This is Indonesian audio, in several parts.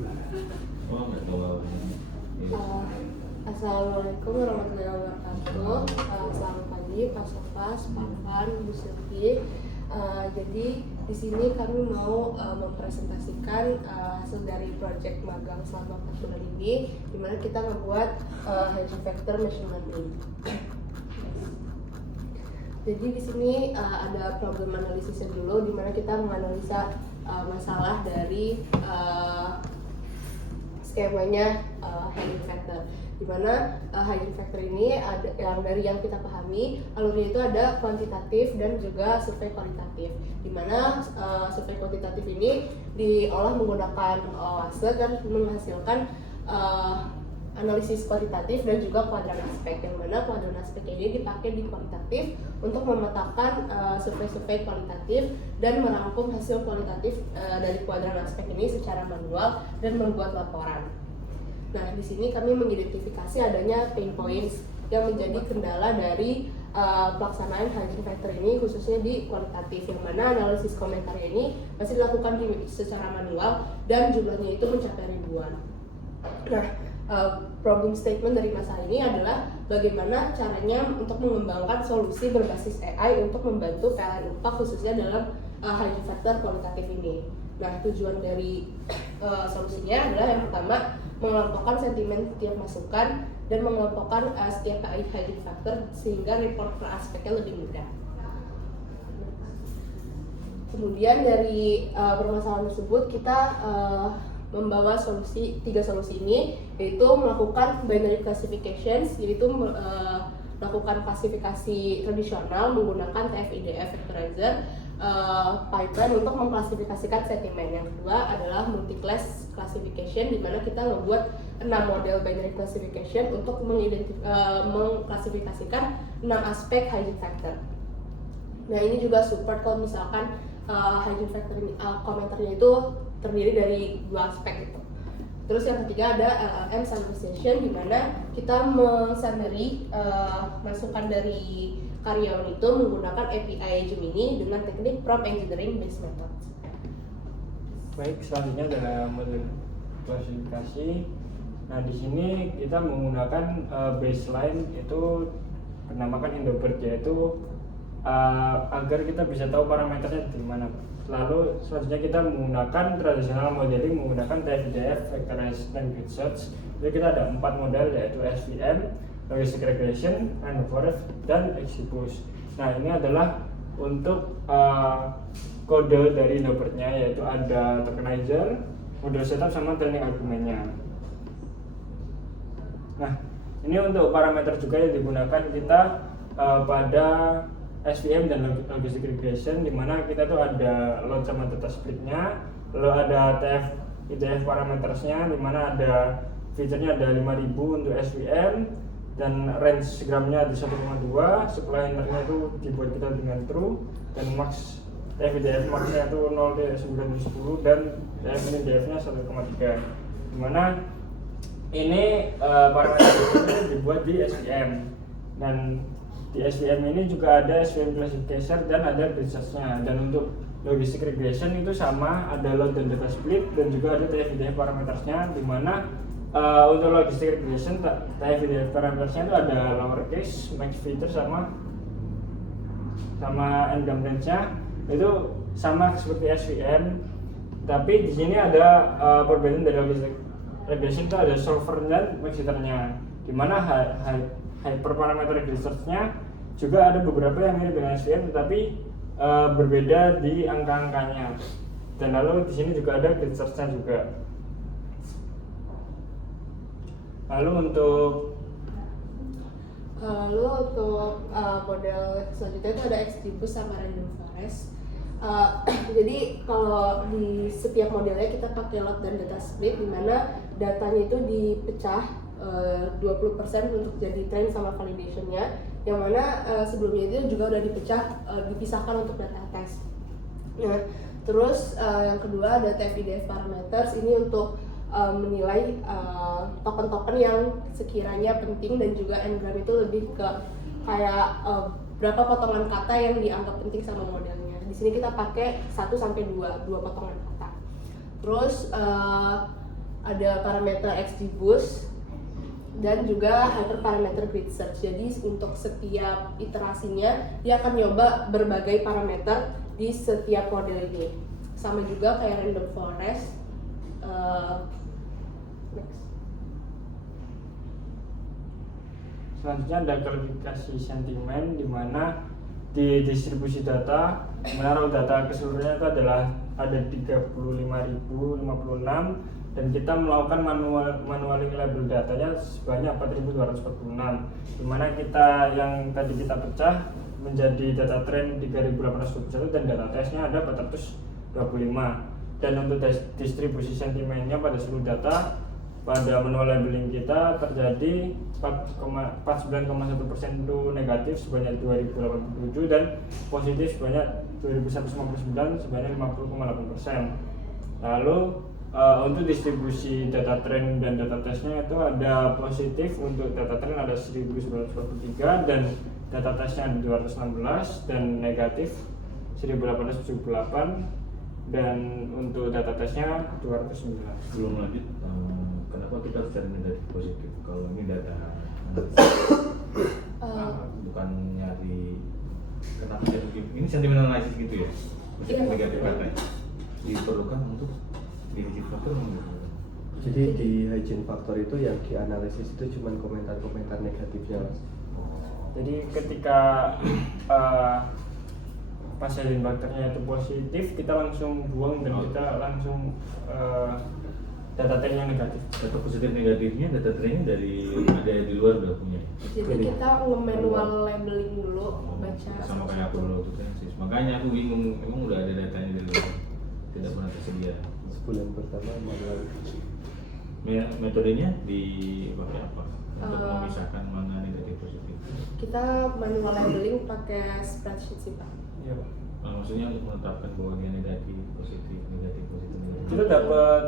Oh, nggak tahu awalnya. Iya. Assalamualaikum warahmatullahi wabarakatuh. Selamat pagi Pak Sofas, Pak Fan, Bu Sylvie. Jadi di sini kami mau mempresentasikan hasil dari proyek magang selama 4 bulan ini, di mana kita membuat hygiene factor machine learning. Jadi di sini ada problem analisisnya dulu, di mana kita menganalisa masalah dari skemanya hygiene factor, di mana hygiene factor ini ada yang kita pahami alurnya itu ada kuantitatif dan juga survei kualitatif, di mana survei kuantitatif ini diolah menggunakan OASE dan menghasilkan analisis kualitatif dan juga kuadran aspek, yang mana kuadran aspek ini dipakai di kualitatif untuk memetakan survei-survei kualitatif dan merangkum hasil kualitatif dari kuadran aspek ini secara manual dan membuat laporan. Nah, di sini kami mengidentifikasi adanya pain points yang menjadi kendala dari pelaksanaan hygiene factor ini, khususnya di kualitatif, yang mana analisis komentar ini masih dilakukan secara manual dan jumlahnya itu mencapai ribuan. Nah, problem statement dari masalah ini adalah bagaimana caranya untuk mengembangkan solusi berbasis AI untuk membantu PLN UPAK khususnya dalam hygiene factor kualitatif ini. Nah, tujuan dari solusinya adalah yang pertama mengelompokkan sentimen setiap masukan dan mengelompokkan setiap hygiene factor sehingga report per aspeknya lebih mudah. Kemudian dari permasalahan tersebut kita membawa tiga solusi ini, yaitu melakukan binary classifications, yaitu melakukan klasifikasi tradisional menggunakan TF-IDF vectorizer, pipeline untuk mengklasifikasikan sentimen. Yang kedua adalah multi-class classification, di mana kita membuat 6 model binary classification untuk mengklasifikasikan 6 aspek hygiene factor. Nah, ini juga support kalau misalkan hygiene factor ini, komentarnya itu terdiri dari 2 aspek itu. Terus yang ketiga ada LLM summarization, di mana kita men-summary masukan dari karyawan itu menggunakan API Gemini dengan teknik prompt engineering based method. Baik, selanjutnya adalah model klasifikasi. Nah, di sini kita menggunakan baseline, itu dinamakan Hindobert, yaitu agar kita bisa tahu parameternya di mana. Lalu selanjutnya kita menggunakan traditional modeling menggunakan TF-IDF, Vectorized Language Search. Jadi kita ada 4 model, yaitu SVM, Logistic Regression, Random Forest, dan XGBoost. Nah, ini adalah untuk kode dari Hindobert-nya, yaitu ada tokenizer, model setup, sama training argumennya. Nah, ini untuk parameter juga yang digunakan kita pada SVM dan Logistic Regression, di mana kita tuh ada load sama data splitnya, lalu ada TF-IDF parametersnya, di mana ada feature-nya ada 5000 untuk SVM dan range gramnya di 1,2, supply internya itu dibuat kita dengan true, dan max TF-IDF max-nya itu 0 dari 9 dari 10 dan TF-IDF-nya 1,3, di mana ini parameter ini dibuat di SVM. Dan di SVM ini juga ada SVM classification dan ada grid search-nya. Dan untuk logistic regression itu sama, ada load dan data split, dan juga ada TF-IDF parametersnya, di mana untuk logistic regression TF-IDF parametersnya itu ada lowercase, max feature, sama n-gram range-nya itu sama seperti SVM. Tapi di sini ada perbedaan dari logistic regression, itu ada solver dan max feature-nya, di mana hyperparameter research-nya juga ada beberapa yang mirip dengan SVM tetapi berbeda di angka-angkanya. Dan lalu di sini juga ada grid search-nya juga. Lalu untuk model selanjutnya itu ada XGBoost sama Random Forest. Jadi kalau di setiap modelnya kita pakai load dan data split, di mana datanya itu dipecah 20% untuk jadi train sama validation-nya, yang mana sebelumnya itu juga udah dipisahkan untuk data test. Nah, terus yang kedua ada TF-IDF parameters, ini untuk menilai token-token yang sekiranya penting, dan juga n-gram itu lebih ke kayak berapa potongan kata yang dianggap penting sama modelnya. Di sini kita pakai 1 sampai 2 potongan kata. Terus ada parameter XGBoost dan juga hyperparameter grid search. Jadi untuk setiap iterasinya dia akan nyoba berbagai parameter di setiap model ini. Sama juga kayak random forest. Next. Selanjutnya ada klasifikasi sentimen, di mana di distribusi data menaruh data keseluruhannya itu adalah ada 35.056 dan kita melakukan manual label datanya sebanyak 4.246, di mana kita yang tadi kita pecah menjadi data trend 3.821 dan data tesnya ada 425. Dan untuk distribusi sentimennya pada seluruh data pada manual labeling kita terjadi 49,1% itu negatif sebanyak 2087 dan positif sebanyak 2159 sebanyak 50,8%. Lalu untuk distribusi data trend dan data tesnya itu ada positif untuk data trend ada 1943 dan data tesnya ada 216 dan negatif 1878 dan untuk data tesnya 209. Sebelum lanjut, kenapa kita harus cari negatif positif kalau ini data bukan nyari kenapa ini sentimen analisis gitu ya, positif Iya. negatif katanya diperlukan untuk di hygiene factor menurut. Jadi di hygiene factor itu yang dianalisis itu cuma komentar-komentar negatifnya, Mas. Jadi ketika pas hygiene factornya itu positif, kita langsung buang dan kita langsung data trend yang negatif. Data positif negatifnya data trendnya dari ada di luar udah punya. Jadi kita nge-manual labeling dulu, baca Sama kayak aku dulu tuh tensis. Makanya aku bingung, emang udah ada datanya dari luar, tidak pernah tersedia. Sebulan pertama manual. Metodenya dipakai apa untuk Eh, memisahkan mana negatif positif? Kita manual labeling pakai spreadsheet sih Pak. Iya, Pak. Maksudnya untuk menetapkan bahwa dia negatif positif negatif positif negatif. Kita dapat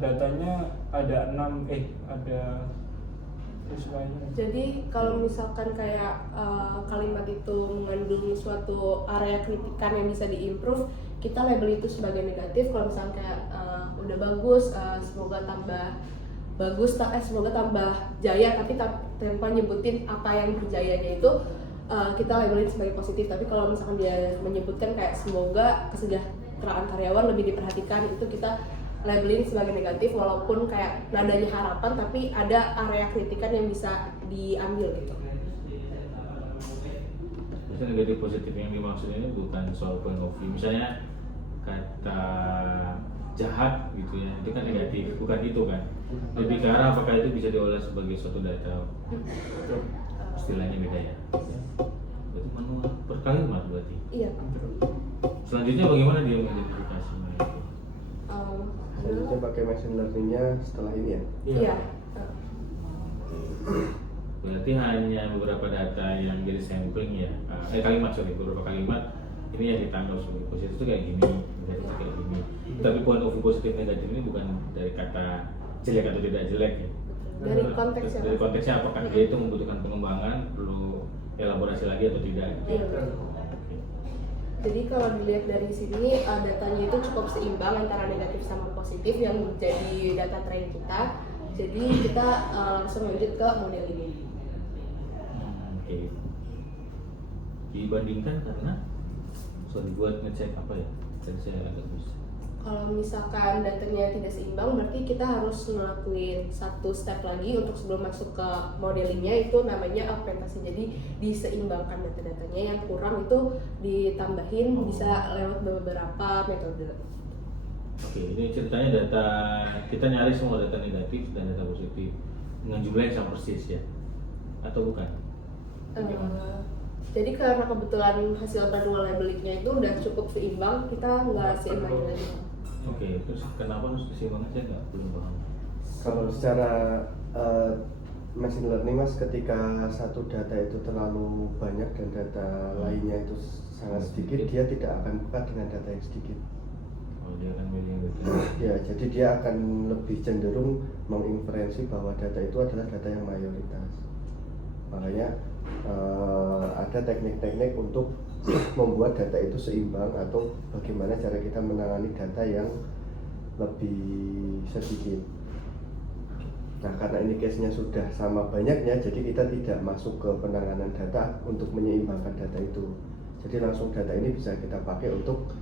datanya ada 6 ada terus lainnya. Jadi kalau misalkan kayak kalimat itu mengandung suatu area kritikan yang bisa diimprove, kita label itu sebagai negatif. Kalau misalkan kayak udah bagus, semoga tambah bagus, semoga tambah jaya, tapi tanpa nyebutin apa yang berjayanya itu, kita labelin sebagai positif. Tapi kalau misalkan dia menyebutkan kayak semoga kesejahteraan karyawan lebih diperhatikan, itu kita labelin sebagai negatif, walaupun kayak nadanya harapan tapi ada area kritikan yang bisa diambil gitu. Maksudnya negatif positif yang dimaksud ini bukan soal point of view. Misalnya kata jahat gitu ya, itu kan negatif, bukan itu kan. Lebih ke arah apakah itu bisa diolah sebagai suatu data. Istilahnya beda ya. Berarti manual per kalimat berarti. Iya. Selanjutnya bagaimana dia mengidentifikasinya itu? Selanjutnya pakai machine learning-nya setelah ini ya. Iya. Berarti hanya beberapa data yang jadi sampling ya, beberapa kalimat ini yang ditangkap sebagai positif itu kayak gini, negatif itu kayak gini. Tapi point of view positif negatif ini bukan dari kata jelek atau tidak jelek ya. Dari konteksnya. Dari konteksnya apakah dia itu membutuhkan pengembangan, perlu elaborasi lagi atau tidak? Iya. Jadi kalau dilihat dari sini datanya itu cukup seimbang antara negatif sama positif yang menjadi data trend kita. Jadi kita langsung lanjut ke model ini. Oke. Dibandingkan karena dibuat ngecek apa ya? Dan saya agak bisa. Kalau misalkan datanya tidak seimbang, berarti kita harus ngelakuin satu step lagi untuk sebelum masuk ke modelingnya, itu namanya augmentasi. Jadi diseimbangkan data-datanya, yang kurang itu ditambahin bisa lewat beberapa metode. Oke, ini ceritanya data kita nyari semua data negatif dan data positif dengan jumlah yang sama persis ya, atau bukan? Jadi karena kebetulan hasil manual labelingnya itu udah cukup seimbang, kita nggak seimbangin lagi. Oke, terus kenapa harus keseimbangan saya belum paham. Kalau secara machine learning, Mas, ketika satu data itu terlalu banyak dan data lainnya itu sangat sedikit, dia tidak akan buka dengan data yang sedikit. Oh, dia akan milih yang betul. Ya, jadi dia akan lebih cenderung menginferensi bahwa data itu adalah data yang mayoritas. Makanya ada teknik-teknik untuk membuat data itu seimbang, atau bagaimana cara kita menangani data yang lebih sedikit. Nah, karena ini case-nya sudah sama banyaknya, jadi kita tidak masuk ke penanganan data untuk menyeimbangkan data itu. Jadi langsung data ini bisa kita pakai untuk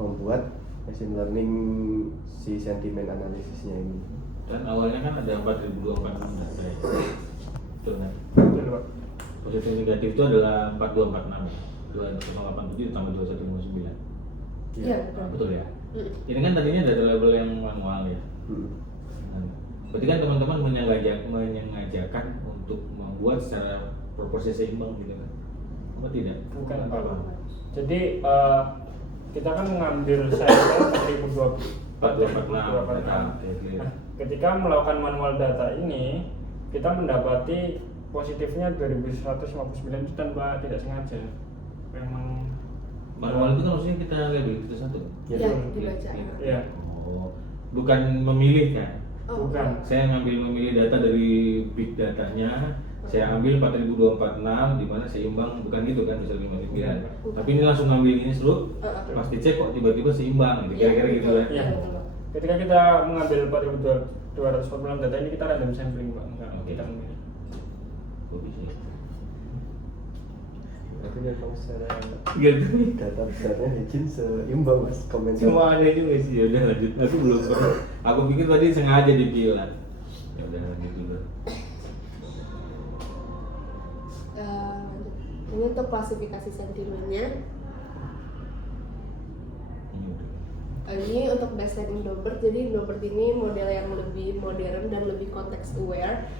membuat machine learning si sentimen analisisnya ini. Dan awalnya kan ada 4246 data ya. Betul kan? Betul, Pak. Positif negatif itu adalah 4246 ya. 2087 ditambah 2159. Iya, betul. Betul ya? Mm. Ini kan tadinya data label yang manual ya. Berarti kan teman-teman menyengajakan untuk membuat secara proporsi seimbang gitu kan? Apa tidak? Bukan, Pak. Apa? Jadi kita kan mengambil sampel 4246 data. Nah, ketika melakukan manual data ini, kita mendapati positifnya 2159 itu tanpa tidak sengaja. Memang Manual itu kan maksudnya kita label itu satu. Iya, dibaca. Iya. Oh, bukan memilih kan? Oh, Bukan. Saya memilih data dari big datanya, saya ambil 4246 di mana seimbang, bukan gitu kan bisa 59. Bukan. Tapi ini langsung ngambil ini seluruh, pas dicek kok tiba-tiba seimbang gitu, kira-kira gitu kan. Iya. betul, Pak. Ketika kita mengambil 4246 data ini kita random sampling, Pak. Enggak, Oke. kita memilih. Kok bisa ya? Berarti memang secara Gitu. data besarnya Hijin seimbang mas komentar. Cuma ada juga sih, ya udah lanjut. Aku belum pernah. Aku pikir tadi sengaja dibilang. Ya udah lanjut dulu. Lanjut. Ini untuk klasifikasi sentimennya. Ini udah. Ini untuk baseline Indobert. Jadi Indobert ini model yang lebih modern dan lebih context aware.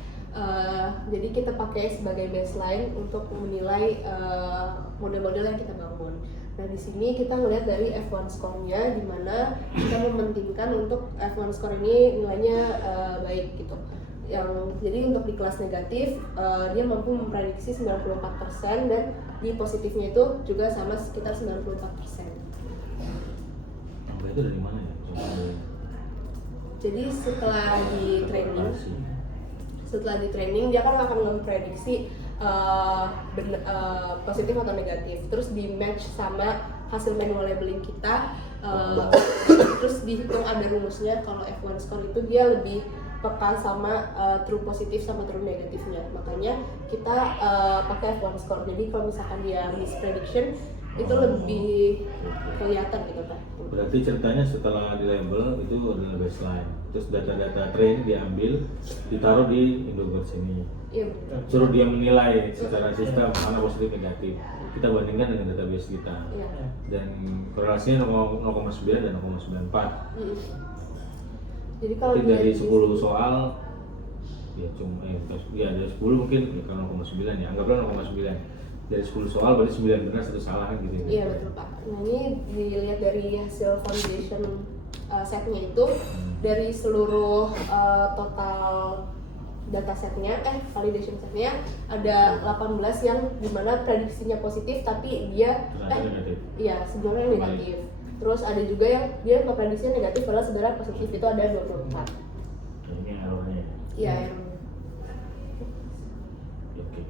Jadi kita pakai sebagai baseline untuk menilai model-model yang kita bangun. Nah di sini kita ngelihat dari F1 score-nya, di mana kita mementingkan untuk F1 score ini nilainya baik gitu. Jadi untuk di kelas negatif dia mampu memprediksi 94% dan di positifnya itu juga sama sekitar 94%. Angka itu dari mana ya? Coba dari Jadi setelah di training dia kan akan memprediksi positif atau negatif, terus di match sama hasil manual labeling kita, terus dihitung ada rumusnya kalau F1 score itu dia lebih peka sama true positif sama true negatifnya, makanya kita pakai F1 score. Jadi kalau misalkan dia misprediction itu lebih kelihatan gitu Pak. Berarti ceritanya setelah di label itu adalah baseline, terus data-data train diambil, ditaruh di Indobert sini, Iya betul. suruh dia menilai secara sistem mana positif negatif, kita bandingkan dengan database kita, Iya. dan korelasinya 0,9 dan 0,94. Mm-mm. Jadi kalau Tapi dari dia 10 soal ya cuma dari 10 mungkin ya kalau 0,9 ya, anggaplah 0,9. Dari 10 soal berarti 9 benar, 1 salah kan gitu ya. Iya betul Pak. Nah ini dilihat dari hasil foundation setnya itu, dari seluruh total data setnya, validation setnya ada 18 yang dimana prediksinya positif tapi dia Ternyata negatif. iya sebenarnya negatif. Terus ada juga yang dia prediksinya negatif padahal sebenarnya positif itu ada 24. Nah, ini errornya. Iya yang Oke.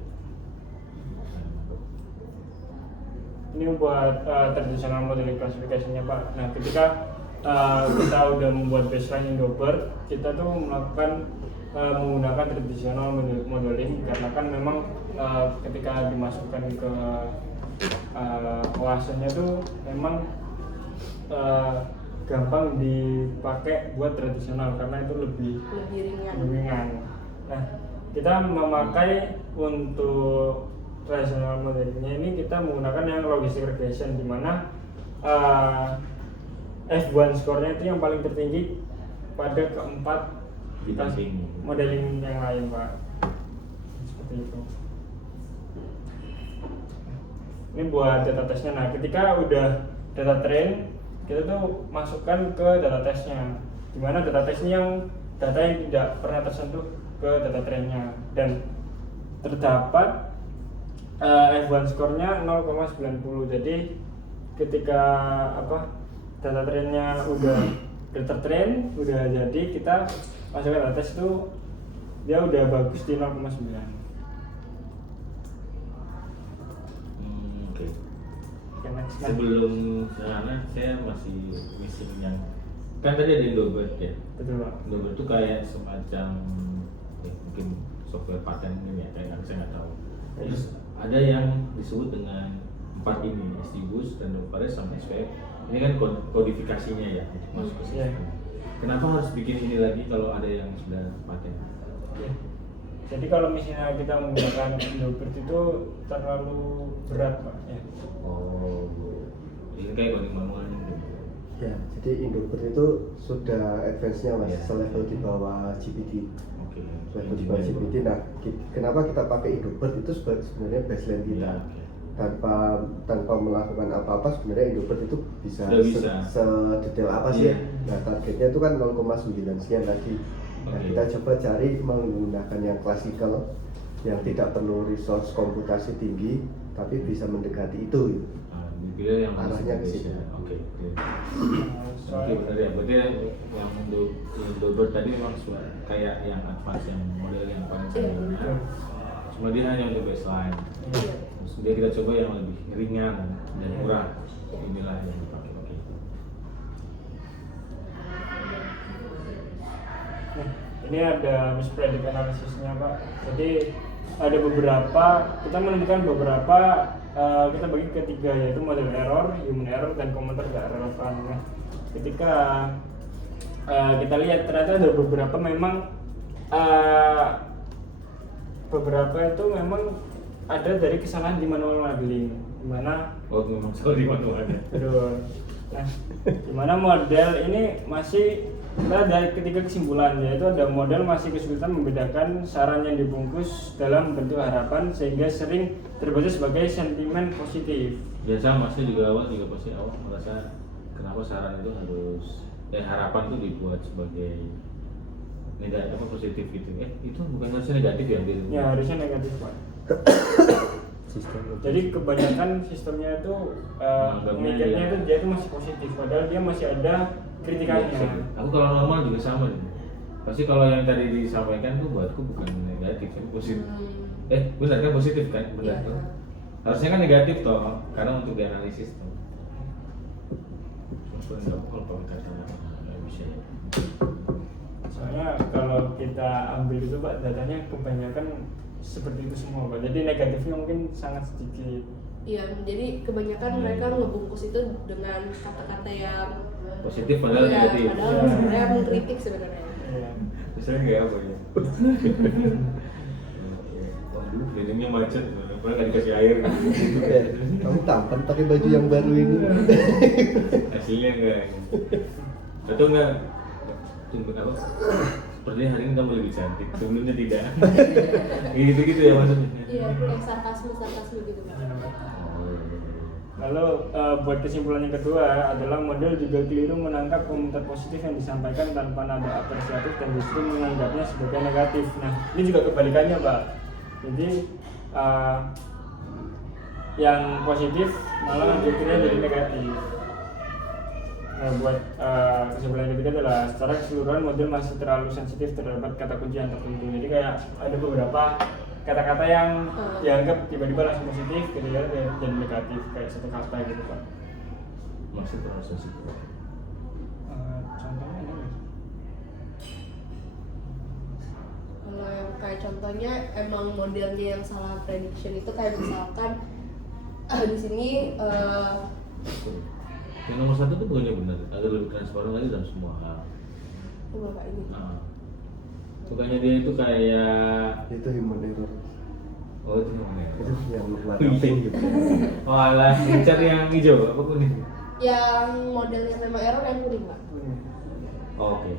Ini buat traditional modeling klasifikasinya, Pak. Nah, ketika kita udah membuat baseline Indobert, kita tuh melakukan menggunakan traditional modeling karena kan memang ketika dimasukkan ke OASE-nya tuh memang gampang dipakai buat tradisional karena itu lebih ringan. ringan. Nah, kita memakai untuk traditional modelingnya ini kita menggunakan yang logistic regression, di mana F1 score-nya itu yang paling tertinggi pada keempat Dibanding. modeling yang lain, Pak. Seperti itu. Ini buat data tesnya. Nah, ketika udah data train, kita tuh masukkan ke data tesnya, di mana data tesnya yang data yang tidak pernah tersentuh ke data trainnya, dan terdapat F1 score-nya 0,90. Jadi ketika data trainnya udah tertrain, udah jadi, kita masukkan data tes itu dia udah bagus di 0,9. Oke. Oke, next. Nah, Sebelum sana saya masih missing yang kan tadi ada Indobert ya. betul, Pak. Indobert itu kayak semacam ya, mungkin software paten ini ya, kayak saya nggak tahu. Terus ada yang disebut dengan 4 ini, SDBus dan Novares sama SPF. Ini kan kodifikasinya ya untuk masuk ke Iya. sistem. Kenapa harus bikin ini lagi kalau ada yang sudah paten? Ya. Jadi kalau misalnya kita menggunakan Indobird itu terlalu berat Pak ya. Oh, ini kayak coding manual ini. Ya, jadi Indobird itu sudah advance-nya mas, Ya. selevel di bawah GPT. Oke. Selevel di bawah GPT. Nah, kenapa kita pakai Indobird itu sebenarnya baseline kita. Iya, oke. Tanpa melakukan apa-apa sebenarnya Indobird itu bisa, Sudah bisa. sedetail apa sih? Iya. Nah, targetnya itu kan 0,9 sekian tadi. Nah, Oke. kita coba cari menggunakan yang klasikal yang tidak perlu resource komputasi tinggi tapi bisa mendekati itu gitu. Nah, dipilih yang Arahnya ke situ. Oke. Oke. Oke, Soalnya benar ya. Berarti yang untuk Indobird tadi memang kayak yang advance, yang model yang paling sebelumnya. Cuma dia hanya untuk baseline. Iya. Terus dia kita coba yang lebih ringan dan murah. Inilah yang dipakai. Oke. Nah, ini ada mispredict analisisnya Pak. Jadi ada beberapa, kita menemukan beberapa, kita bagi ke 3 yaitu model error, human error, dan komentar gak relevan. Nah, ketika kita lihat ternyata ada beberapa memang beberapa itu memang ada dari kesalahan di manual modeling, dimana Oh, memang salah di manualnya. betul. Nah, dimana model ini masih kita dari ketiga kesimpulan, yaitu ada model masih kesulitan membedakan saran yang dibungkus dalam bentuk harapan sehingga sering terbaca sebagai sentimen positif. Ya sama, saya juga pasti awal merasa kenapa saran itu harus harapan itu dibuat sebagai negatif apa positif gitu. Itu bukan harusnya negatif ya di Ya harusnya negatif Pak. Sistem Jadi kebanyakan sistemnya itu Menganggapnya mikirnya ya. itu dia itu masih positif, padahal dia masih ada kritikannya. Aku kalau normal juga sama nih. Pasti kalau yang tadi disampaikan tuh buatku bukan negatif, tapi positif. Benar kan positif kan? Benar Iya. tuh. Harusnya kan negatif toh, karena untuk dianalisis toh. Cuma kalau pakai kata nggak bisa. Soalnya kalau kita ambil itu Pak, datanya kebanyakan seperti itu semua Pak. Jadi negatifnya mungkin sangat sedikit. Iya, jadi kebanyakan mereka ngebungkus itu dengan kata-kata yang Positif padahal iya, negatif. padahal sebenarnya mengkritik sebenarnya. Iya. Misalnya kayak apa ya? Waduh, bedanya macet, padahal nggak dikasih air. Kayak, kamu tampan pakai baju yang baru ini. Hasilnya enggak. Atau enggak? Tunggu apa? Sepertinya hari ini kamu lebih cantik, sebelumnya tidak. Gitu-gitu ya maksudnya. Iya, kayak sarkasme gitu Pak. Lalu buat kesimpulan yang kedua adalah model juga keliru menangkap komentar positif yang disampaikan tanpa nada apresiatif dan justru menganggapnya sebagai negatif. Nah, ini juga kebalikannya Pak. Jadi yang positif malah dikira jadi negatif. Nah, buat kesimpulan yang ketiga adalah secara keseluruhan model masih terlalu sensitif terhadap kata kunci yang tertentu. Jadi kayak ada beberapa kata-kata yang dianggap tiba-tiba langsung positif, kemudian jadi negatif kayak satu kata gitu Pak. Masih terlalu sensitif. Contohnya ada nggak? Kalau yang kayak contohnya emang modelnya yang salah prediction itu kayak misalkan di sini Yang nomor 1 tuh bukannya benar, agar lebih transparan lagi dalam semua hal. kayak ini. Bukannya dia itu kayak Itu human error. oh itu namanya. Itu yang warna pink gitu. Oh alah, cari yang hijau apa kuning? Yang modelnya memang error yang kuning Pak. Oh, oke.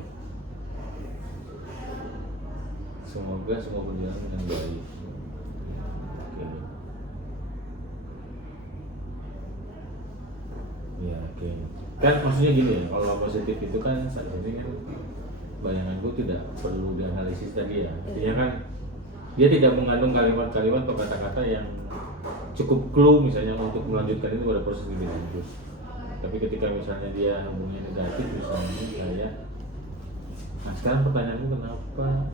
Semoga semua berjalan dengan baik. Oke. Ya, oke. Kan maksudnya gini ya, kalau positif itu kan saat ini kan bayanganku tidak perlu dianalisis tadi ya. Artinya kan dia tidak mengandung kalimat-kalimat atau kata-kata yang cukup clue misalnya untuk melanjutkan itu pada proses lebih lanjut. Tapi ketika misalnya dia hubungannya negatif misalnya kayak nah sekarang pertanyaanku kenapa